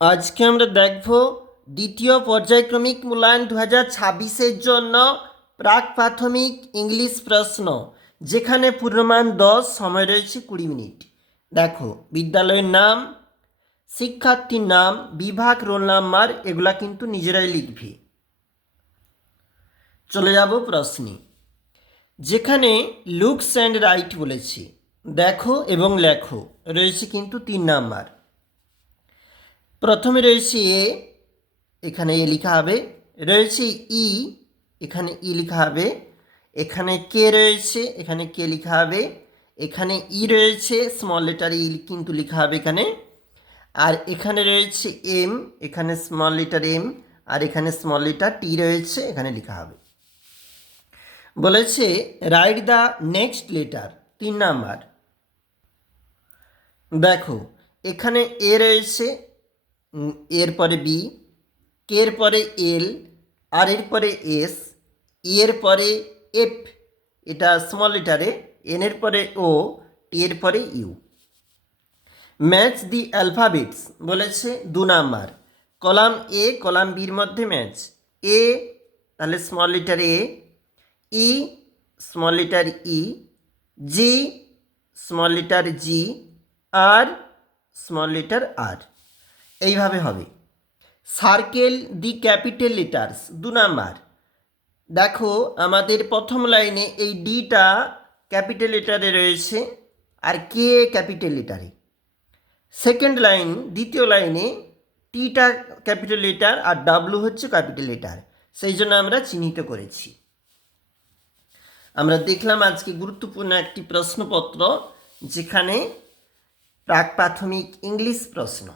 আজকে আমরা দেখব দ্বিতীয় পর্যায়ক্রমিক মূল্যায়ন 2026-এর জন্য প্রাক প্রাথমিক ইংলিশ প্রশ্ন, যেখানে পূর্ণমান 10, সময় রয়েছে 20 মিনিট। দেখো, বিদ্যালয়ের নাম, শিক্ষার্থীর নাম, বিভাগ, রোল নাম্বার এগুলা কিন্তু নিজেরাই লিখবি। চলে যাব প্রশ্নে। যেখানে লুকস অ্যান্ড রাইট বলেছি, দেখো এবং লেখো, রয়েছে কিন্তু 3 নাম্বার। প্রথমে রয়েছে এ, এখানে এ লেখা হবে। রয়েছে ই, এখানে ই লেখা হবে। এখানে কে রয়েছে, এখানে কে লেখা হবে। এখানে ই রয়েছে, স্মল লেটার ই কিন্তু লেখা হবে এখানে। আর এখানে রয়েছে এম, এখানে স্মল লেটার এম, আর এখানে স্মল লেটার টি রয়েছে, এখানে লেখা হবে। বলেছে write the next letter, 3 number. দেখো, এখানে এ রয়েছে, এর পরে বি, কের পরে এল, আর এর পরে এস, এর পরে এফ, এটা স্মল লেটারে, এন এর পরে ও, টি এর পরে ইউ। ম্যাচ দি অ্যালফাবেটস বলেছে 2 নাম্বার। কলাম এ কলাম বির মধ্যে ম্যাচ। এ তাহলে স্মল লেটার এ, ই স্মল লেটার ই, জি স্মল লেটার জি, আর স্মল লেটার আর, এইভাবে হবে। সার্কেল দি ক্যাপিটাল লেটার্স 2 নাম্বার। দেখো, আমাদের প্রথম লাইনে এই ডিটা ক্যাপিটাল লেটারে রয়েছে, আর কে ক্যাপিটাল লেটারে। সেকেন্ড লাইন, দ্বিতীয় লাইনে টিটা ক্যাপিটাল লেটার আর ডাব্লু হচ্ছে ক্যাপিটাল লেটার, সেই জন্য আমরা চিহ্নিত করেছি। আমরা দেখলাম আজকে গুরুত্বপূর্ণ একটি প্রশ্নপত্র, যেখানে প্রাক প্রাথমিক ইংলিশ প্রশ্ন।